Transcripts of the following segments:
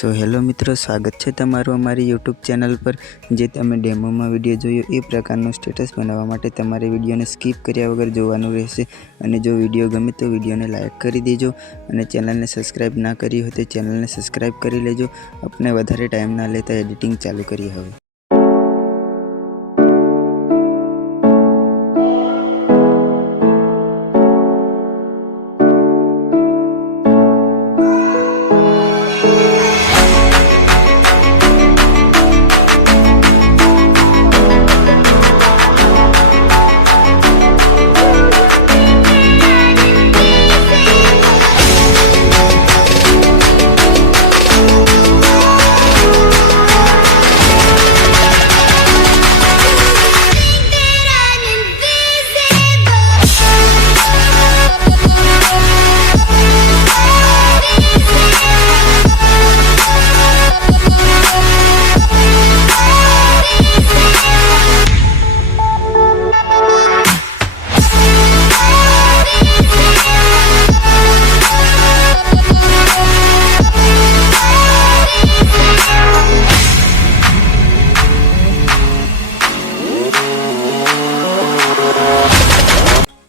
So hello मित्रों, स्वागत है तमारू अमारी यूट्यूब चैनल पर। जे तमे डेमो में विडियो जोयो ए प्रकारनो स्टेटस बनावा माटे तमारे विडियो ने स्कीप कर्या वगर जोवानुं रहेशे। अने जो विडियो गमे तो विडियो ने लाइक करी देजो अने चैनल ने सब्सक्राइब ना करी हो तो चैनल ने सब्सक्राइब करी लेजो। अपने वधारे टाइम ना लेता एडिटिंग चालू करिए हवे।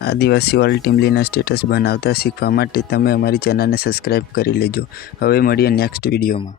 आदिवासी ऑल टीमलीना स्टेटस बनावता शीखवा माटे तमे अमारी चेनल ने सब्सक्राइब करी लेजो। हवे मळीए नेक्स्ट विडियो में।